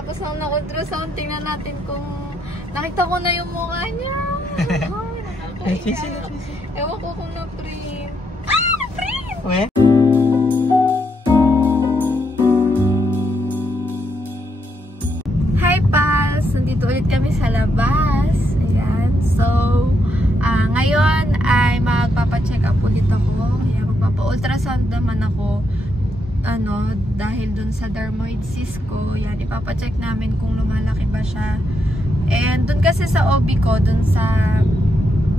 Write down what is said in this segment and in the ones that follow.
Tapos nang na-ultrasound, tingnan natin kung nakita ko na yung mukha niya. Ay, ewan ko kung na-print. Ah! Na-print! Okay. Hi, pals! Nandito ulit kami sa labas. Ayan. So, ngayon ay magpapacheck up ulit ako. Ayan, magpapa-ultrasound naman ako. Dahil dun sa dermoid cyst ko. Yan, ipapacheck namin kung lumalaki ba siya. And dun kasi sa OB ko, dun sa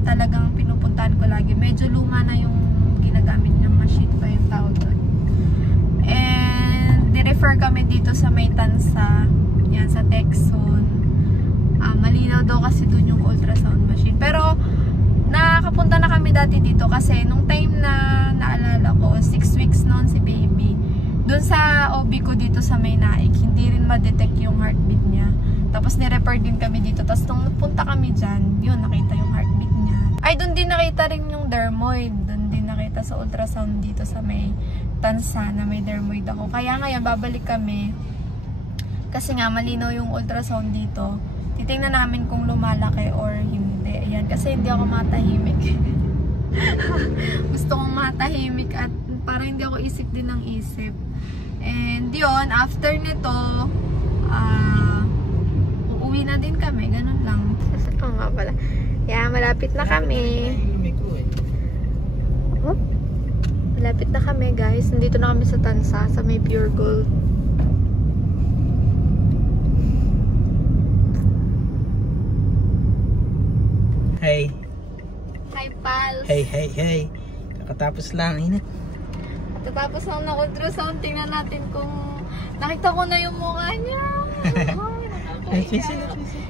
talagang pinupuntahan ko lagi, medyo luma na yung ginagamit ng machine pa yung tawag dun. And di-refer kami dito sa may Tansa. Yan, sa Texon. Malinaw daw kasi dun yung ultrasound machine. Pero nakapunta na kami dati dito kasi nung time na naalala ko, 6 weeks noon si baby. Doon sa OB ko dito sa may Naik, hindi rin ma-detect yung heartbeat niya. Tapos ni-refer din kami dito. Tapos nung napunta kami dyan, yun, nakita yung heartbeat niya. Ay, doon din nakita rin yung dermoid. Doon din nakita sa ultrasound dito sa may Tansa na may dermoid ako. Kaya ngayon, babalik kami. Kasi nga, malinaw yung ultrasound dito. Titingnan namin kung lumalaki or hindi. Ayan, kasi hindi ako matahimik. Gusto kong matahimik at parang hindi ako isip din ng isip. And yun, after nito, uuwi na din kami. Ganun lang. Oo nga pala. Yeah, malapit na kami. Oh, malapit na kami, guys. Nandito na kami sa Tansa, sa may Pure Gold. Hey. Hi, pals. Hey, hey, hey. Kakatapos lang, ina. Tapos nang na-ultrasound, tingnan natin kung nakita ko na yung mukha niya. Ay,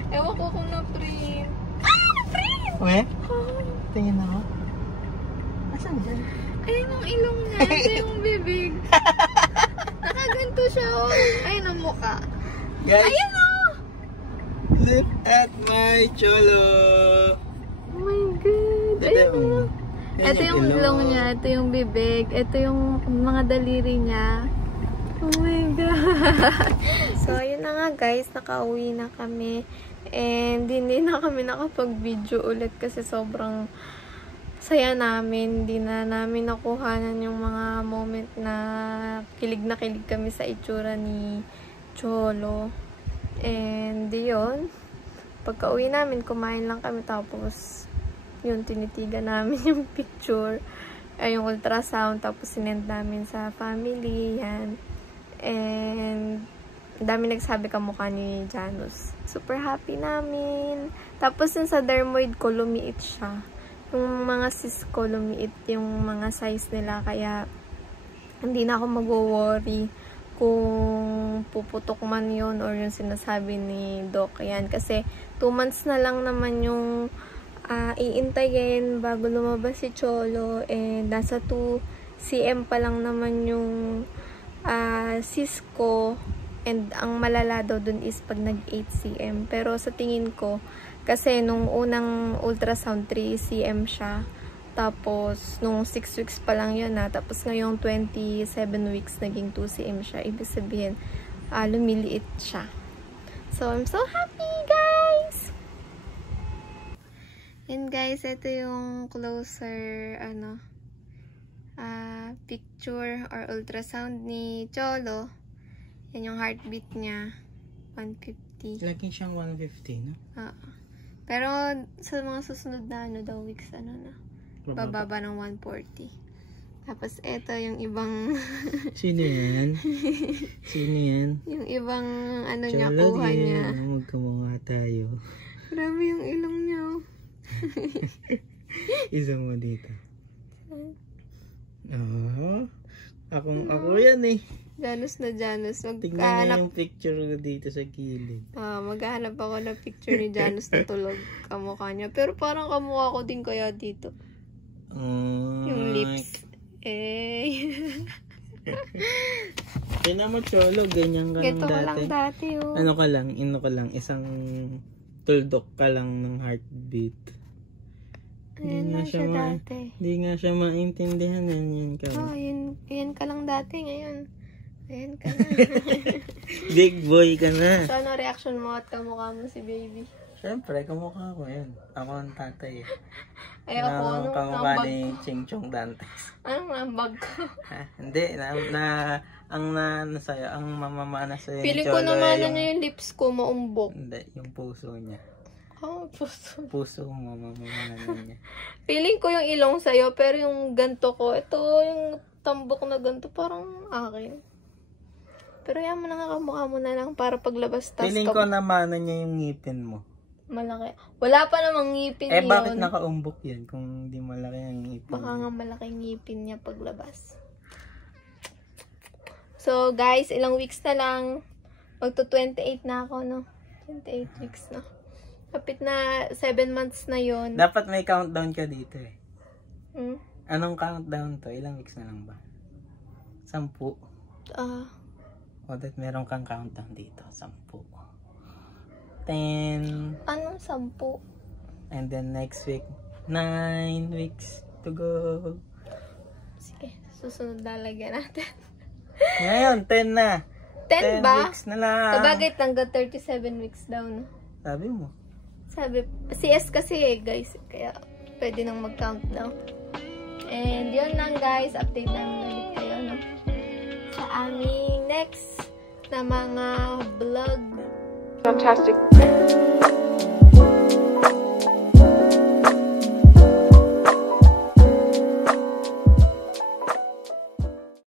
ewan ko kung na-print. Ah! Na-print! Okay? Tingin ako. Asan dyan? Ayun yung ilong niya. Ito yung bibig. Nakaganto siya. Oh. Ayun ang mukha. Guys, Ayun oh! look at my cholo. Oh my God. Ayun oh. Ito yung ilong niya, ito yung bibig, ito yung mga daliri niya. Oh my God! So, ayun na nga guys, nakauwi na kami. And hindi na kami nakapag-video ulit kasi sobrang saya namin. Hindi na namin nakuhanan yung mga moment na kilig kami sa itsura ni Cholo. And yun, pagka-uwi namin, kumain lang kami tapos yun, tinitigan namin yung picture, ay yung ultrasound, tapos sinend namin sa family, yan. And dami nagsabi kamukha ni Janus. Super happy namin. Tapos yung sa dermoid ko, lumiit siya. Yung mga cyst ko, lumiit yung mga size nila, kaya hindi na ako mag-worry kung puputok man yun or yung sinasabi ni Doc. Yan, kasi 2 months na lang naman yung iintayin bago lumabas si Cholo, and nasa 2 cm pa lang naman yung cyst ko, and ang malala daw dun is pag nag 8 cm. Pero sa tingin ko, kasi nung unang ultrasound 3 cm siya, tapos nung 6 weeks pa lang yun tapos ngayong 27 weeks naging 2 cm siya, ibig sabihin lumiliit siya. So I'm so happy, guys! And guys, ito yung closer picture or ultrasound ni Cholo. Yan yung heartbeat niya, 150. Lagi siyang 150, no? Pero sa mga susunod na weeks, na bababa ng 140. Tapos ito yung ibang Sino yan? Sino yan? yung ibang niya, Cholo kuha niya. Magkamukha tayo. Grabe yung ilong niya. Isa mo dito. Ako yan eh. Janus na Janus. Tingnan niyo yung picture ko dito sa gilid. Maghahanap ako ng picture ni Janus na tulog kamukha niya. Pero parang kamukha ko din kaya dito. Yung lips. Tingnan mo, Cholo, ganyan ka Ito lang dati. lang dati, oh. Ano ka lang, isang tuldok ka lang ng heartbeat. Ayan lang siya dati. Hindi nga siya maintindihan. Yan ka. Yan ka lang dati ngayon. Ayan ka na. Big boy ka na. So, ano reaction mo at kamukha mo si baby? Siyempre, kamukha ko yun. Ako ang tatay. Ay, ako, anong kamukha nambag ni ko? Ching Chong Dantes. Anong nambag ko? Ha? Hindi, ang sa'yo, ang mamamana sa'yo. Pili ko naman yung lips ko, maumbok. Hindi, yung puso niya. Oh, puso. Puso ang mamamana niya. Feeling ko yung ilong sa'yo, pero yung ganto ko, ito, yung tambok na ganto, parang akin. Pero yan mo na nga, kamukha mo na lang para paglabas. Feeling ko namana niya yung ngipin mo. Malaki. Wala pa namang ngipin yun. Bakit nakaumbok yan kung hindi malaki ang ngipin? Baka nga malaking ngipin niya paglabas. So, guys, ilang weeks na lang. Magto 28 na ako, no? 28 weeks na. Kapit na 7 months na yon. Dapat may countdown ka dito eh. Hmm? Anong countdown to? Ilang weeks na lang ba? 10. O, that meron kang countdown dito. 10. 10. Anong 10? And then next week, 9 weeks to go. Sige, susunod na lagyan natin. Ngayon, 10 na. 10 ba? weeks na lang. Sabagay, hanggang 37 weeks daw, no? Sabi mo. Sabi, CS kasi eh, guys. Kaya, pwede nang mag-countdown. And yun lang, guys. Update namin ulit kayo, no? Sa aming next na mga vlog. Fantastic.